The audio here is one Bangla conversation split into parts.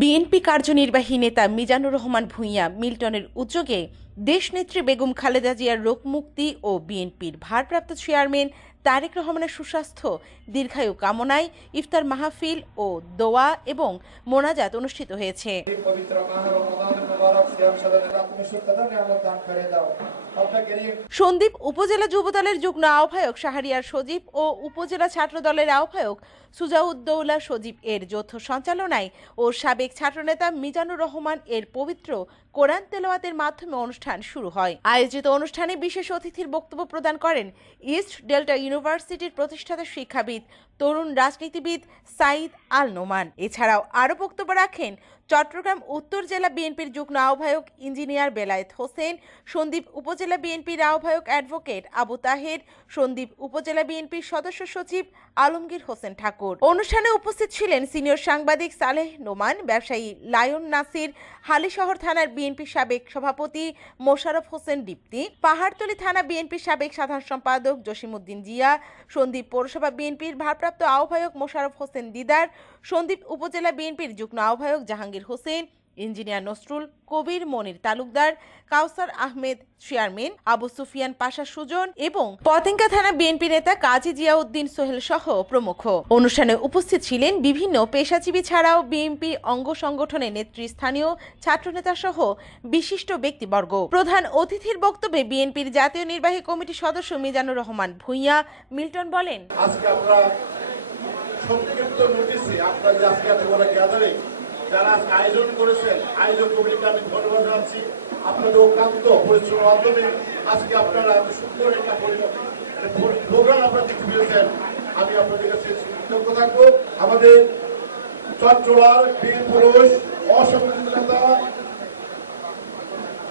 বিএনপি কার্যনির্বাহী নেতা মিজানুর রহমান ভূঁইয়া মিল্টনের উদ্যোগে দেশনেত্রী বেগম খালেদা জিয়ার রোগ মুক্তি ও বিএনপির ভারপ্রাপ্ত চেয়ারম্যান তারেক রহমানের সুস্বাস্থ্য দীর্ঘায়ু কামনায় ইফতার মাহফিল ও দোয়া এবং মোনাজাত অনুষ্ঠিত হয়েছে। সন্দ্বীপ উপজেলা যুবদলের যুগ্ম আহ্বায়ক শাহরিয়ার সজীব ও উপজেলা ছাত্রদলের আহ্বায়ক সুজাউদ্দৌলা সজীব এর যৌথ সঞ্চালনায় ও সাবেক ছাত্রনেতা মিজানুর রহমান এর পবিত্র কোরআন তেলাওয়াতের মাধ্যমে অনুষ্ঠান শুরু হয়। আয়োজিত অনুষ্ঠানে বিশেষ অতিথির বক্তব্য প্রদান করেন ইস্ট ডেল্টা ইউনিভার্সিটির প্রতিষ্ঠাতা শিক্ষাবিদ তরুণ রাজনীতিবিদ সাইদ আল নোমান। এছাড়াও আরও বক্তব্য রাখেন চট্টগ্রাম উত্তর জেলা বিএনপির যুগ্ম আহ্বায়ক ইঞ্জিনিয়ার বেলায়েত হোসেন, সন্দ্বীপ উপজেলা বিএনপির আহ্বায়ক অ্যাডভোকেট আবু তাহের, সন্দ্বীপ উপজেলা বিএনপির সদস্য সচিব আলমগীর হোসেন ঠাকুর। অনুষ্ঠানে উপস্থিত ছিলেন সিনিয়র সাংবাদিক সালেহ নোমান, ব্যবসায়ী লায়ন নাসির, হালিশহর থানার বিএনপি সাবেক সভাপতি মোশাররফ হোসেন দীপ্তি, পাহাড়তলী থানা বিএনপির সাবেক সাধারণ সম্পাদক জসিমউদ্দিন জিয়া, সন্দ্বীপ পৌরসভা বিএনপির ভারপ্রাপ্ত আহ্বায়ক মোশাররফ হোসেন দিদার, সন্দ্বীপ উপজেলা বিএনপির যুগ্ম আহ্বায়ক জাহাঙ্গীর হোসেন, ইঞ্জিনিয়ার নসরুল কবির মনির তালুকদার, কাউসার আহমেদ চেয়ারম্যান, আবু সুফিয়ান পাশা সুজন এবং পতেঙ্গা থানা বিএনপি নেতা কাজী জিয়াউদ্দিন সোহেল সহ প্রমুখ। অনুষ্ঠানে উপস্থিত ছিলেন বিভিন্ন পেশাজীবী ছাড়াও বিএনপি অঙ্গ সংগঠনের নেতৃস্থানীয় ছাত্রনেতা সহ বিশিষ্ট ব্যক্তিবর্গ। প্রধান অতিথির বক্তব্যে বিএনপির জাতীয় নির্বাহী কমিটির সদস্য মিজানুর রহমান ভূঁইয়া মিল্টন বলেন, আজকে আমরা সংক্ষিপ্ত নোটিশে আপনারা যে আজকে এত বড় গ্যাদারিং যারা আয়োজন করেছেন, আয়োজক কমিটিকে আমি ধন্যবাদ জানাচ্ছি। আপনাদের অক্লান্ত পরিশ্রমের মাধ্যমে আজকে আপনারা এত সুন্দর একটা প্রোগ্রাম আপনারা দেখতে পেয়েছেন। আমি আপনাদের কাছে কৃতজ্ঞ থাকবো। আমাদের চট্টগ্রাম বীর পুরুষ অসংগঠিত নেতা,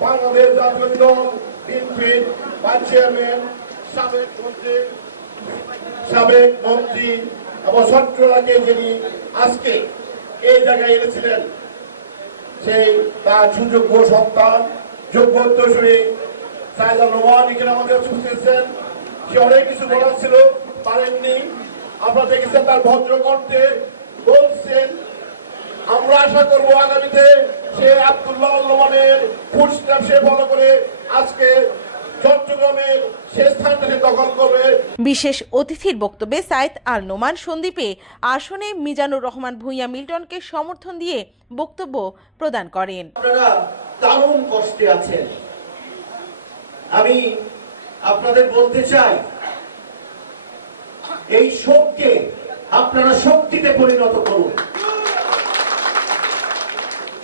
বাংলাদেশ জাতীয় দল বিএনপি ভাইস চেয়ারম্যান, সাবেক মন্ত্রী এবং চট্টগ্রামকে যিনি আজকে এই জায়গায় এনেছিলেন, সেই তার সুযোগ্য সন্তান যোগ্য উত্তরসূরি সাইদ আল নোমান এখানে আমাদের উপস্থিত। সে অনেক কিছু বলার ছিল, পারেননি। আপনারা দেখেছেন তার ভদ্র কণ্ঠে বলছেন। আমরা আশা করব আগামীতে সে আব্দুল্লাহ আল নোমানের ফুটস্টেপ সে ফলো করে আজকে চট্টগ্রামের সে স্থানটা দখল করবে। বিশেষ অতিথির বক্তব্যে সাইদ আল নোমান সন্দ্বীপে আসনে মিজানুর রহমান ভূঁইয়া মিল্টনকে সমর্থন দিয়ে বক্তব্য প্রদান করেন। আপনারা দারুণ কষ্টে আছেন। আমি আপনাদের বলতে চাই, এই শোককে আপনারা শক্তিতে পরিণত করুন।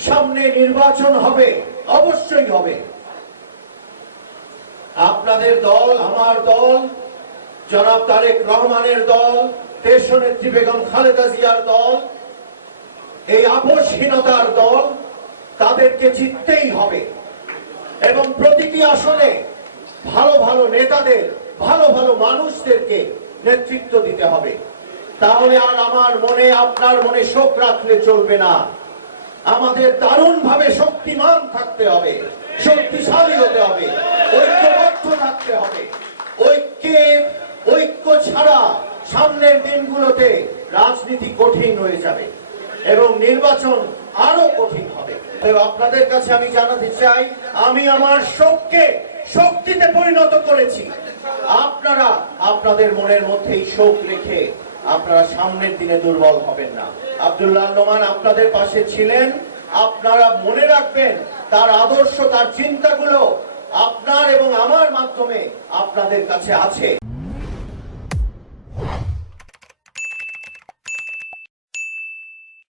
সামনে নির্বাচন হবে, অবশ্যই হবে। আপনাদের দল, আমার দল, জনাব তারেক রহমানের দল, দেশনেত্রী বেগম খালেদা জিয়ার দল, এই আপোষহীনতার দল, তাদেরকে জিততেই হবে এবং প্রতিটি আসনে ভালো ভালো নেতাদের, ভালো ভালো মানুষদেরকে নেতৃত্ব দিতে হবে। তাহলে আর আমার মনে, আপনার মনে শোক রাখলে চলবে না। আমাদের দারুণভাবে শক্তিমান থাকতে হবে, শক্তিশালী হতে হবে, ঐক্যবদ্ধ থাকতে হবে। ঐক্য ছাড়া সামনের দিনগুলোতে রাজনীতি কঠিন হয়ে যাবে এবং নির্বাচন আরো কঠিন হবে। আপনাদের কাছে আমি জানাতে চাই, আমি আমার শোককে শক্তিতে পরিণত করেছি। আপনারা আপনাদের মনের মধ্যেই শোক রেখে আপনারা সামনের দিনে দুর্বল হবেন না। আব্দুল্লাহ নোমান আপনাদের পাশে ছিলেন। আপনারা মনে রাখবেন তার আদর্শ, তার চিন্তাগুলো আপনার এবং আমার মাধ্যমে আপনাদের কাছে আছে।